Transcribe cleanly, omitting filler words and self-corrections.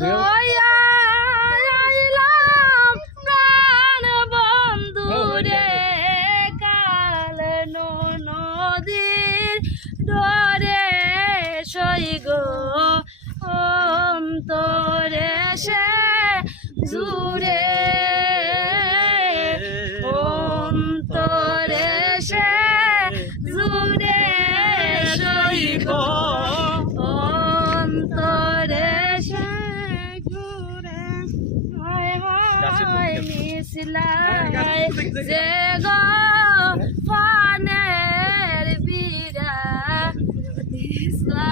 থয়া আইলাম প্রাণ বন্ধু রে কাল নদীর ডরে সইগ অন্তরে সে জুড়ে অন্তরে সে জুড়ে সইগ অন্তরে সে জুড়ে মিশলাই যে গো পানের বিরা দিসলা